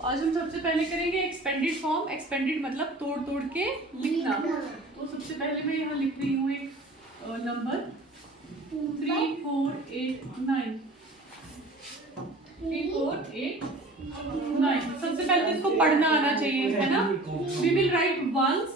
आज हम सबसे पहले करेंगे एक्सपेंडेड फॉर्म। एक्सपेंडेड मतलब तोड़ तोड़ के लिखना। तो सबसे पहले मैं यहाँ लिख रही हूँ एक नंबर 3 4 8 9। 3 4 8 9। सबसे पहले तो इसको पढ़ना आना चाहिए, है ना। We will write ones,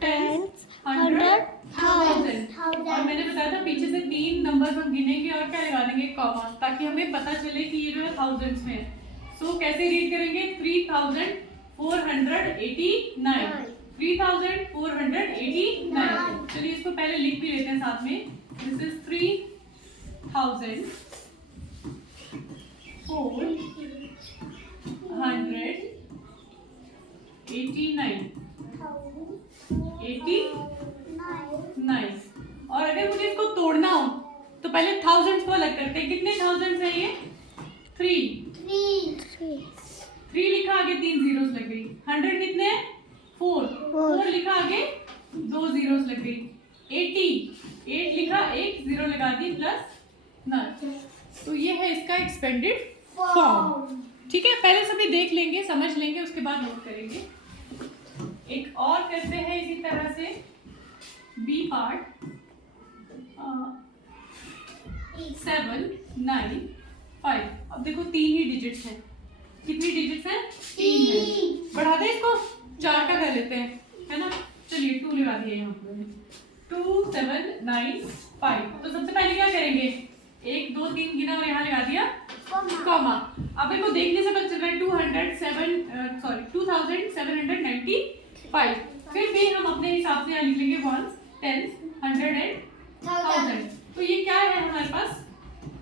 tens, 100, 1000। और मैंने बताया था पीछे से 3 नंबर हम गिनेंगे और क्या लगा देंगे, कॉमा, ताकि हमें पता चले कि ये जो है थाउजेंड्स में है। सो कैसे रीड करेंगे, 3489। 3489। चलिए इसको पहले लिख भी लेते हैं साथ में। This is 3489 89। और अगर मुझे इसको तोड़ना हो तो पहले थाउजेंड्स को अलग करते हैं। कितने थाउजेंड्स है ये? 3 लिखा, आगे 3 जीरोस लग गई। 100 कितने हैं? 4 लिखा, आगे 2 जीरोस लग गई। 8 लिखा, 1 जीरो लगा दी, प्लस 9। तो ये है इसका एक्सपेंडेड फॉर्म। ठीक है, पहले सभी देख लेंगे, समझ लेंगे, उसके बाद नोट करेंगे। एक और करते हैं इसी तरह से बी पार्ट। 7 9 5। अब देखो 3 ही डिजिट्स हैं। कितनी डिजिट्स हैं? 3 है। बढ़ा दे इसको, 4 का कर लेते हैं, है ना। चलिए 2 लगा दिए यहाँ पर। 2 7 9 5। तो सबसे पहले क्या करेंगे, 1 2 3 गिना और यहाँ लगा दिया कॉमा। अब इनको देखने से पता चल रहा है 2795। फिर भी हम अपने हिसाब से यहाँ लिख लेंगे 1 10 100 एंड 1000। तो ये क्या है हमारे पास,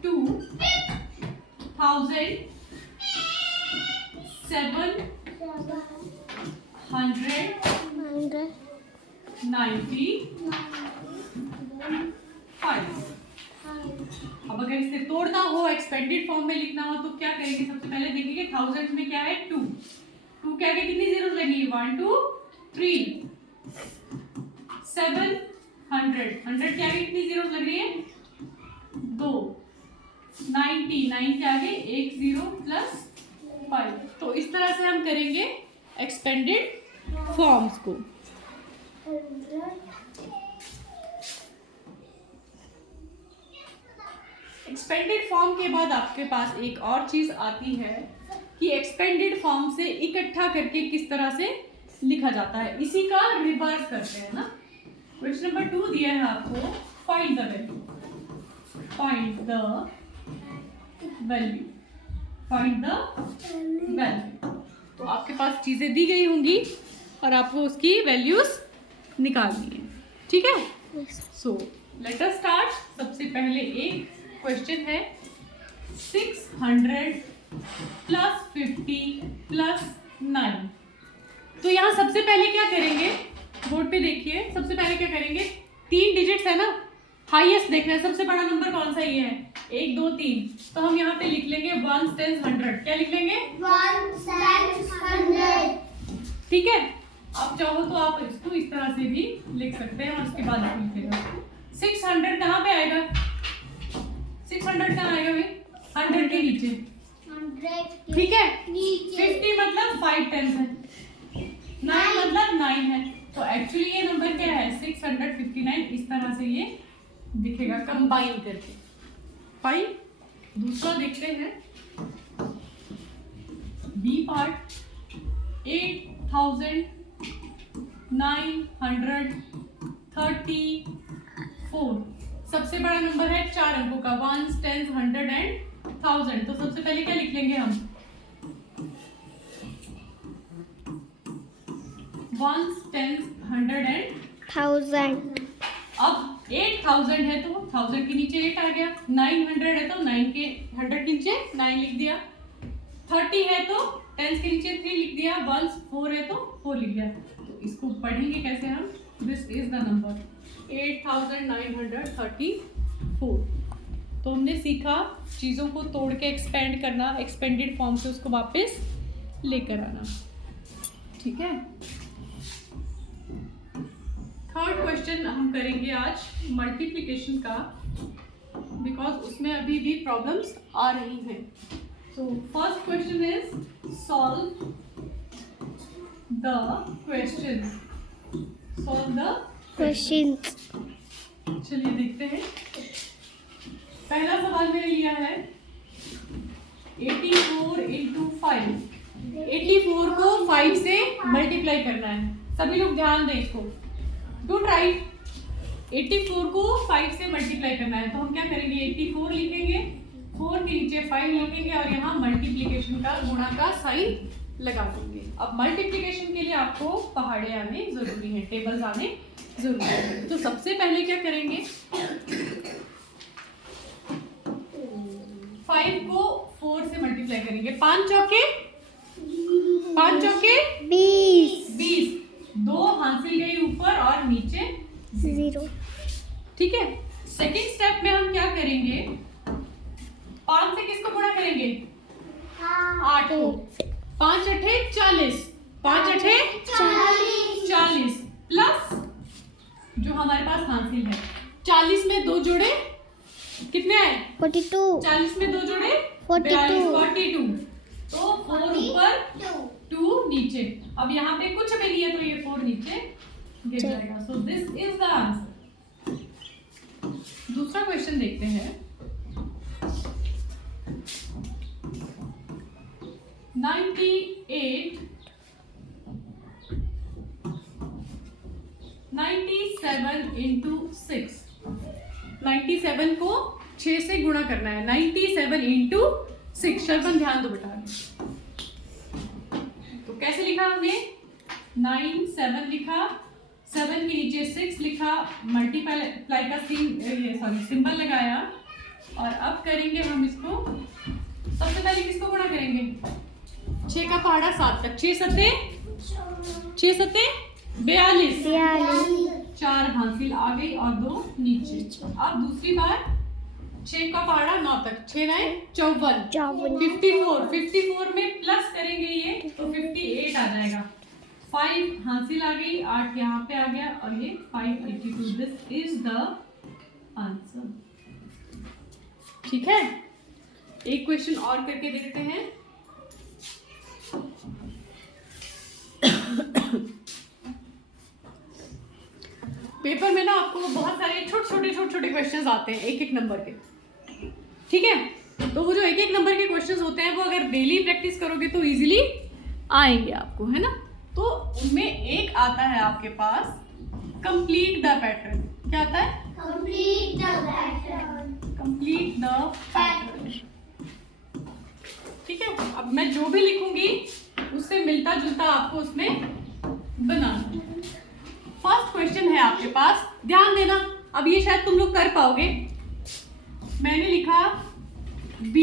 2795। अब अगर इसे तोड़ना हो, एक्सपेंडेड फॉर्म में लिखना हो, तो क्या करेंगे, सबसे पहले देखेंगे थाउजेंड में क्या है, 2 के आगे कितनी जीरो लगेगी, 1 2 3। 700 के आगे कितनी जीरो लग रही है, 2। 90 के आगे 1 0 प्लस 5। तो इस तरह से हम करेंगे एक्सपेंडेड फॉर्म्स को। एक्सपेंडेड फॉर्म के बाद आपके पास एक और चीज आती है कि एक्सपेंडेड फॉर्म से इकट्ठा करके किस तरह से लिखा जाता है। इसी का रिवर्स करते हैं ना। क्वेश्चन नंबर 2 दिया है आपको, फाइंड द वैल्यू। तो आपके पास चीजें दी गई होंगी और आपको उसकी वैल्यूज निकालनी है, ठीक है। So let us start. सबसे पहले एक क्वेश्चन है, 600 प्लस 50 प्लस 9। तो यहाँ सबसे पहले क्या करेंगे, बोर्ड पे देखिए, सबसे पहले क्या करेंगे, 3 डिजिट्स है ना, हाईएस्ट देखना है, सबसे बड़ा नंबर कौन सा ये है, 1 2 3। तो हम यहाँ पे लिख लेंगे 1 10 100। क्या लिख लेंगे, 1 10 100। ठीक है। आप चाहो तो आप इसको इस तरह से भी लिख सकते हैं और उसके बाद लिखेगा। 600 कहाँ पे आएगा, 600 कहाँ आएगा भाई, 100 के नीचे, 100 ठीक है। नीचे। 50 मतलब 5 10 है, 9 मतलब 9 है। तो एक्चुअली ये नंबर क्या है, 659। इस तरह से ये दिखेगा कंबाइन करके। फाइन। दूसरा देखते हैं, बी पार्ट। 8934। सबसे बड़ा नंबर है 4 अंकों का, 1 10 100 एंड 1000। तो सबसे पहले क्या लिख लेंगे हम, 1 10 100 एंड 1000। अब 8000 है तो 1000 के नीचे 8 आ गया। 900 है तो 9 के 100 के नीचे 9 लिख दिया। 30 है तो 10 के नीचे 3 लिख दिया। 1 4 है तो 4 लिख दिया। तो इसको पढ़ेंगे कैसे हम, दिस इज द नंबर 8934। तो हमने सीखा चीज़ों को तोड़ के एक्सपेंड करना, एक्सपेंडेड फॉर्म से उसको वापस लेकर आना, ठीक है। थर्ड क्वेश्चन हम करेंगे आज मल्टीप्लिकेशन का, बिकॉज उसमें अभी भी प्रॉब्लम्स आ रही हैं। So first question is solve the question, solve the Questions. चलिए देखते हैं। पहला सवाल मैंने लिया है 84 इंटू 5। 84 को 5 से मल्टीप्लाई करना है। सभी लोग ध्यान दें इसको, डू ट्राई। 84 को 5 से मल्टीप्लाई करना है, तो हम क्या करेंगे, 84 लिखेंगे, 4 के नीचे 5 लिखेंगे और यहाँ मल्टीप्लिकेशन का, गुणा का साइन लगा देंगे। अब मल्टीप्लिकेशन के लिए आपको पहाड़े आने जरूरी है, टेबल्स आने जरूरी है। तो सबसे पहले क्या करेंगे, 5 को 4 से मल्टीप्लाई करेंगे। 5 चौके 20, 2 हासिल गई ऊपर और नीचे 0. ठीक है। सेकंड स्टेप में हम क्या करेंगे, 5 से किसको गुणा करेंगे, 8 को। 5 अठे 40, 5 अठे 40 प्लस जो हमारे पास हासिल है 40 में 2 जोड़े कितने आए, 42. 40 में 2 जोड़े 42. तो 4 ऊपर 2 नीचे। अब यहाँ पे कुछ भी नहीं है तो ये 4 नीचे गिर जाएगा। So this is the answer. दूसरा क्वेश्चन देखते हैं। 97 इंटू 6। 97 को 6 से गुणा करना है। 97 इंटू 6। शर्बन ध्यान दो बेटा। तो कैसे लिखा हमने, 9 7 लिखा, 7 के नीचे 6 लिखा, मल्टीप्लाई का सिंबल लगाया और अब करेंगे हम इसको। सबसे पहले किसको गुणा करेंगे, 6 का पहाड़ा 7 तक, 6 सत्ते 42, 4 हासिल आ गई और 2 नीचे। अब दूसरी बार 6 का पहाड़ा 9 तक, 6 9 54, 54 में प्लस करेंगे ये तो 58 आ जाएगा। 5 हासिल आ गई, 8 यहाँ पे आ गया और ये 582। This is the answer. ठीक है, एक क्वेश्चन और करके देखते हैं। पेपर में ना आपको बहुत सारे छोटे क्वेश्चंस आते हैं एक नंबर के, ठीक है। तो वो जो एक नंबर के क्वेश्चंस होते हैं वो अगर डेली प्रैक्टिस करोगे तो इजीली आएंगे आपको, है ना। तो उनमें एक आता है आपके पास कंप्लीट द पैटर्न। क्या आता है, कंप्लीट द पैटर्न। ठीक है, अब मैं जो भी लिखूंगी उससे मिलता जुलता आपको उसमें बनाना। फर्स्ट क्वेश्चन है आपके पास, ध्यान देना। अब ये शायद तुम लोग कर पाओगे। मैंने लिखा B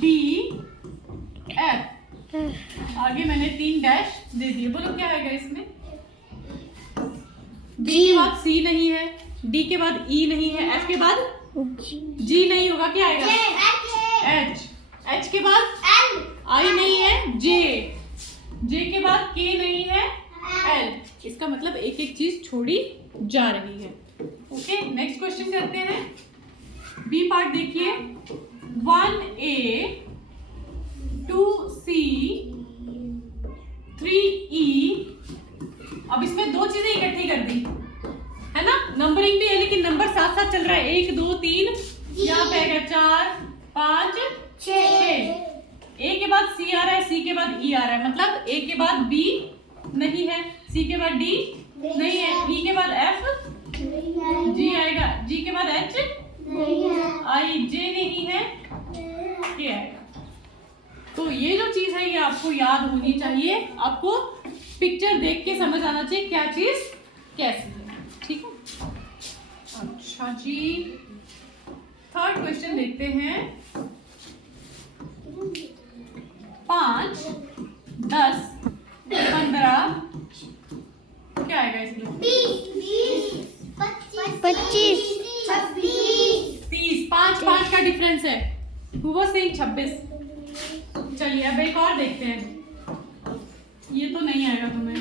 D F, आगे मैंने 3 डैश दे दिए। बोलो क्या आएगा इसमें, B के बाद C नहीं है, D के बाद E नहीं है, F के बाद G नहीं होगा, क्या आएगा H, H के बाद I नहीं है, J के बाद K नहीं है, L। इसका मतलब एक एक चीज छोड़ी जा रही है। ओके, नेक्स्ट क्वेश्चन करते हैं। बी पार्ट देखिए, 1A 2C 3E। अब इसमें 2 चीजें इकट्ठी कर दी है ना, नंबरिंग भी है लेकिन नंबर साथ साथ चल रहा है। 1 2 3, यहाँ पे आएगा 4 5 6। A के बाद C आ रहा है, C के बाद E आ रहा है, मतलब A के बाद B नहीं है, C के बाद D नहीं है, E के बाद F G आएगा, G के बाद H I J नहीं है, K आएगा। तो ये जो चीज है ये आपको याद होनी चाहिए, आपको पिक्चर देख के समझ आना चाहिए क्या चीज कैसी है। ठीक है, अच्छा जी, थर्ड क्वेश्चन देखते हैं। 5 10 15, क्या आएगा इसमें, 25 30। 5 5 का डिफरेंस है, Who was saying 26। चलिए अब एक और देखते हैं। ये तो नहीं आएगा तुम्हें,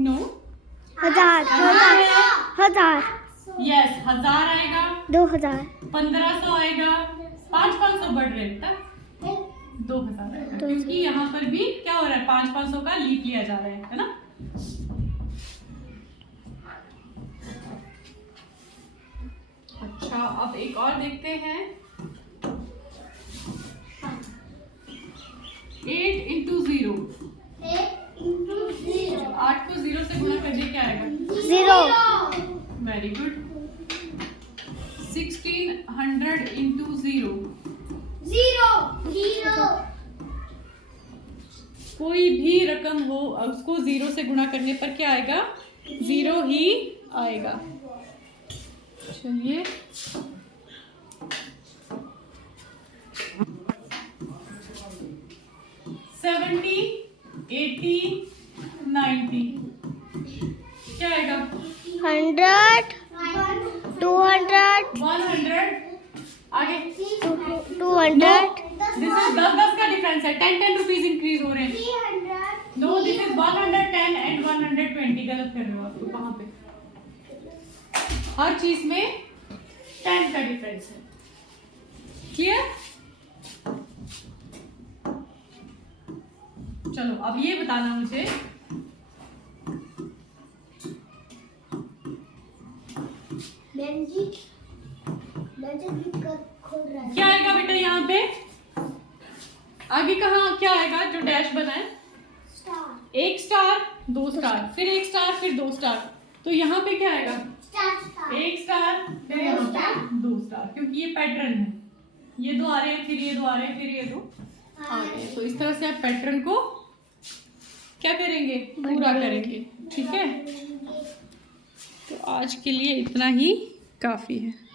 नो हजार यस 1000 आएगा, 2000 1500 आएगा, 500 बढ़ रहे तक 2000 आएगा, क्योंकि यहाँ पर भी क्या हो रहा है 500 का लीप लिया जा रहा है ना। अच्छा अब एक और देखते हैं। 8 into 0, 8 को 0 से गुणा कर दिए क्या आएगा? 0 वेरी गुड। 1600 into 0, कोई भी रकम हो उसको 0 से गुणा करने पर क्या आएगा? 0 ही आएगा। चलिए 70, 80, 90 क्या आएगा? 100 200 100 आगे 200 दिस इज 10 का डिफरेंस है, 10 रुपीज इंक्रीज हो रहे हैं। नो दिस इज 110 एंड 120, गलत कर रहे हो आप लोग। कहाँ पे? हर चीज में 10 का डिफरेंस है। क्लियर? चलो अब ये बताना मुझे क्या आएगा बेटा यहाँ पे? आगे कहाँ क्या आएगा जो डैश बना है? एक स्टार, दो स्टार, फिर एक स्टार, फिर दो स्टार। तो यहाँ पे क्या आएगा? एक स्टार, फिर यहाँ पे दो स्टार, क्योंकि ये पैटर्न है। ये दो आ रहे हैं, फिर ये दो आ रहे हैं, फिर ये दो आ रहे हैं। तो इस तरह से आप पैटर्न को क्या करेंगे? पूरा करेंगे। ठीक है, तो आज के लिए इतना ही काफी है।